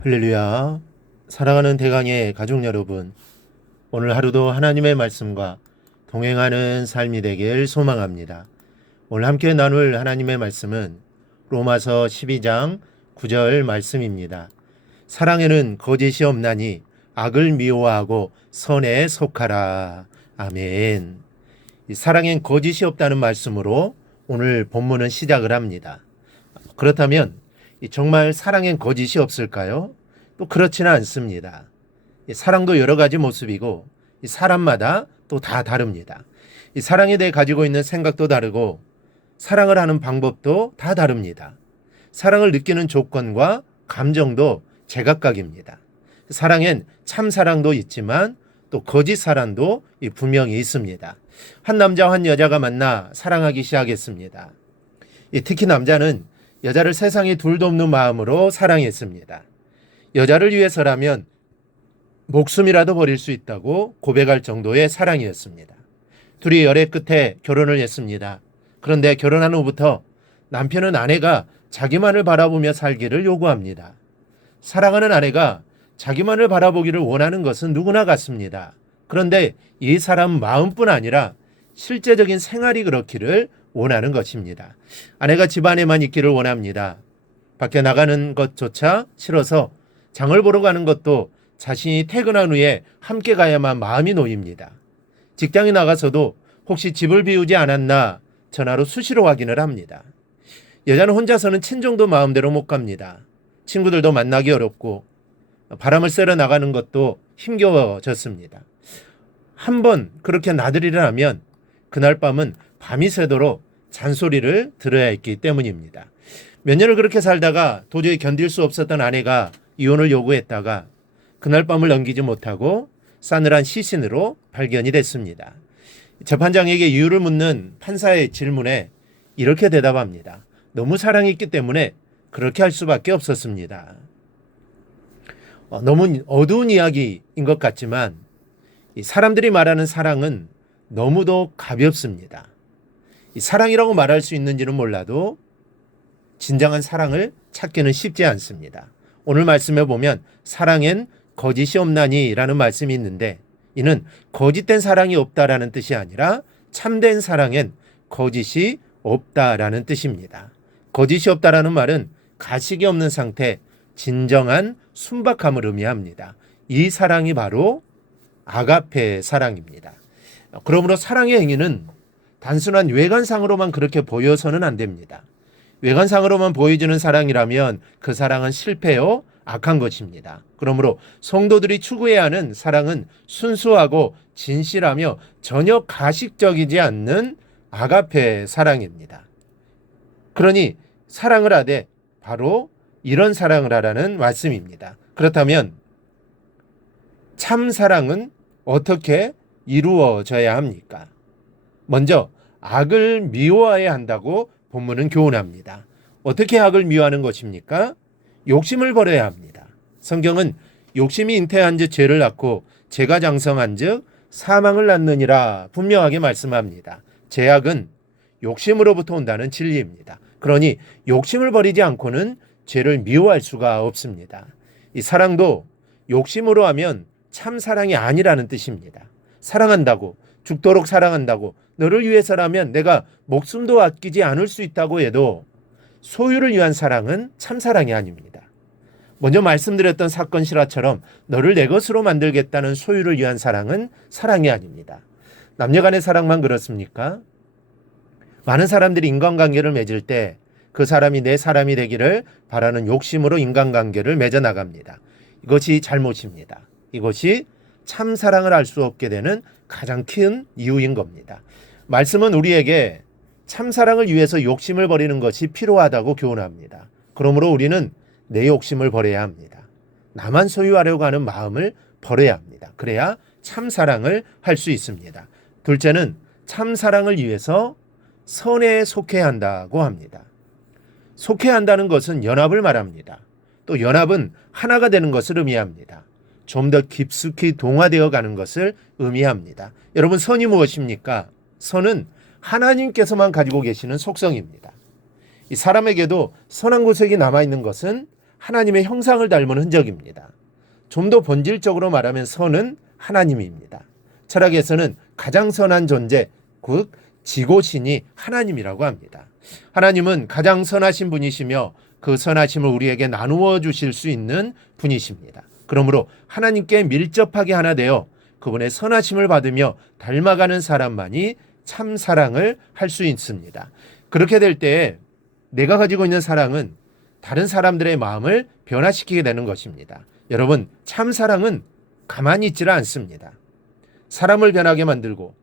할렐루야. 사랑하는 대강의 가족 여러분, 오늘 하루도 하나님의 말씀과 동행하는 삶이 되길 소망합니다. 오늘 함께 나눌 하나님의 말씀은 로마서 12장 9절 말씀입니다. 사랑에는 거짓이 없나니 악을 미워하고 선에 속하라. 아멘. 이 사랑엔 거짓이 없다는 말씀으로 오늘 본문은 시작을 합니다. 그렇다면 정말 사랑엔 거짓이 없을까요? 또 그렇지는 않습니다. 사랑도 여러 가지 모습이고 사람마다 또 다 다릅니다. 사랑에 대해 가지고 있는 생각도 다르고 사랑을 하는 방법도 다 다릅니다. 사랑을 느끼는 조건과 감정도 제각각입니다. 사랑엔 참 사랑도 있지만 또 거짓 사랑도 분명히 있습니다. 한 남자와 한 여자가 만나 사랑하기 시작했습니다. 특히 남자는 여자를 세상에 둘도 없는 마음으로 사랑했습니다. 여자를 위해서라면 목숨이라도 버릴 수 있다고 고백할 정도의 사랑이었습니다. 둘이 열애 끝에 결혼을 했습니다. 그런데 결혼한 후부터 남편은 아내가 자기만을 바라보며 살기를 요구합니다. 사랑하는 아내가 자기만을 바라보기를 원하는 것은 누구나 같습니다. 그런데 이 사람 마음뿐 아니라 실제적인 생활이 그렇기를 원하는 것입니다. 아내가 집안에만 있기를 원합니다. 밖에 나가는 것조차 싫어서 장을 보러 가는 것도 자신이 퇴근한 후에 함께 가야만 마음이 놓입니다. 직장에 나가서도 혹시 집을 비우지 않았나 전화로 수시로 확인을 합니다. 여자는 혼자서는 친정도 마음대로 못 갑니다. 친구들도 만나기 어렵고 바람을 쐬러 나가는 것도 힘겨워졌습니다. 한번 그렇게 나들이를 하면 그날 밤은 밤이 새도록 잔소리를 들어야 했기 때문입니다. 몇 년을 그렇게 살다가 도저히 견딜 수 없었던 아내가 이혼을 요구했다가 그날 밤을 넘기지 못하고 싸늘한 시신으로 발견이 됐습니다. 재판장에게 이유를 묻는 판사의 질문에 이렇게 대답합니다. 너무 사랑했기 때문에 그렇게 할 수밖에 없었습니다. 너무 어두운 이야기인 것 같지만 사람들이 말하는 사랑은 너무도 가볍습니다. 사랑이라고 말할 수 있는지는 몰라도 진정한 사랑을 찾기는 쉽지 않습니다. 오늘 말씀에 보면 사랑엔 거짓이 없나니 라는 말씀이 있는데 이는 거짓된 사랑이 없다라는 뜻이 아니라 참된 사랑엔 거짓이 없다라는 뜻입니다. 거짓이 없다라는 말은 가식이 없는 상태, 진정한 순박함을 의미합니다. 이 사랑이 바로 아가페 사랑입니다. 그러므로 사랑의 행위는 단순한 외관상으로만 그렇게 보여서는 안 됩니다. 외관상으로만 보여주는 사랑이라면 그 사랑은 실패요, 악한 것입니다. 그러므로 성도들이 추구해야 하는 사랑은 순수하고 진실하며 전혀 가식적이지 않는 아가페 사랑입니다. 그러니 사랑을 하되 바로 이런 사랑을 하라는 말씀입니다. 그렇다면 참 사랑은 어떻게 이루어져야 합니까? 먼저 악을 미워해야 한다고 본문은 교훈합니다. 어떻게 악을 미워하는 것입니까? 욕심을 버려야 합니다. 성경은 욕심이 잉태한 즉 죄를 낳고 죄가 장성한 즉 사망을 낳느니라 분명하게 말씀합니다. 죄악은 욕심으로부터 온다는 진리입니다. 그러니 욕심을 버리지 않고는 죄를 미워할 수가 없습니다. 이 사랑도 욕심으로 하면 참 사랑이 아니라는 뜻입니다. 사랑한다고, 죽도록 사랑한다고, 너를 위해서라면 내가 목숨도 아끼지 않을 수 있다고 해도 소유를 위한 사랑은 참 사랑이 아닙니다. 먼저 말씀드렸던 사건 실화처럼 너를 내 것으로 만들겠다는 소유를 위한 사랑은 사랑이 아닙니다. 남녀간의 사랑만 그렇습니까? 많은 사람들이 인간관계를 맺을 때 그 사람이 내 사람이 되기를 바라는 욕심으로 인간관계를 맺어 나갑니다. 이것이 잘못입니다. 이것이 참 사랑을 알 수 없게 되는 가장 큰 이유인 겁니다. 말씀은 우리에게 참 사랑을 위해서 욕심을 버리는 것이 필요하다고 교훈합니다. 그러므로 우리는 내 욕심을 버려야 합니다. 나만 소유하려고 하는 마음을 버려야 합니다. 그래야 참 사랑을 할 수 있습니다. 둘째는 참 사랑을 위해서 선에 속해야 한다고 합니다. 속해야 한다는 것은 연합을 말합니다. 또 연합은 하나가 되는 것을 의미합니다. 좀 더 깊숙이 동화되어 가는 것을 의미합니다. 여러분, 선이 무엇입니까? 선은 하나님께서만 가지고 계시는 속성입니다. 이 사람에게도 선한 구석이 남아있는 것은 하나님의 형상을 닮은 흔적입니다. 좀 더 본질적으로 말하면 선은 하나님입니다. 철학에서는 가장 선한 존재, 곧 지고신이 하나님이라고 합니다. 하나님은 가장 선하신 분이시며 그 선하심을 우리에게 나누어 주실 수 있는 분이십니다. 그러므로 하나님께 밀접하게 하나 되어 그분의 선하심을 받으며 닮아가는 사람만이 참 사랑을 할 수 있습니다. 그렇게 될 때 내가 가지고 있는 사랑은 다른 사람들의 마음을 변화시키게 되는 것입니다. 여러분, 참 사랑은 가만히 있지를 않습니다. 사람을 변하게 만들고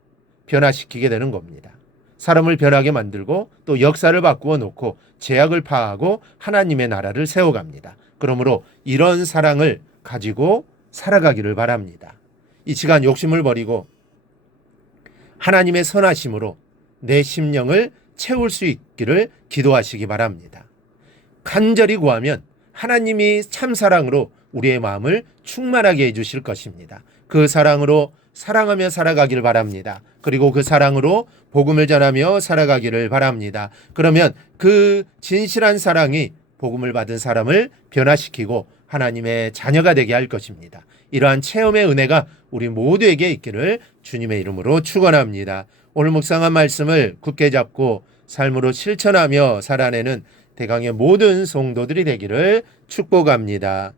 변화시키게 되는 겁니다. 사람을 변하게 만들고 또 역사를 바꾸어 놓고 죄악을 파하고 하나님의 나라를 세워갑니다. 그러므로 이런 사랑을 가지고 살아가기를 바랍니다. 이 시간 욕심을 버리고 하나님의 선하심으로 내 심령을 채울 수 있기를 기도하시기 바랍니다. 간절히 구하면 하나님이 참 사랑으로 우리의 마음을 충만하게 해주실 것입니다. 그 사랑으로 사랑하며 살아가기를 바랍니다. 그리고 그 사랑으로 복음을 전하며 살아가기를 바랍니다. 그러면 그 진실한 사랑이 복음을 받은 사람을 변화시키고 하나님의 자녀가 되게 할 것입니다. 이러한 체험의 은혜가 우리 모두에게 있기를 주님의 이름으로 축원합니다. 오늘 묵상한 말씀을 굳게 잡고 삶으로 실천하며 살아내는 대강의 모든 성도들이 되기를 축복합니다.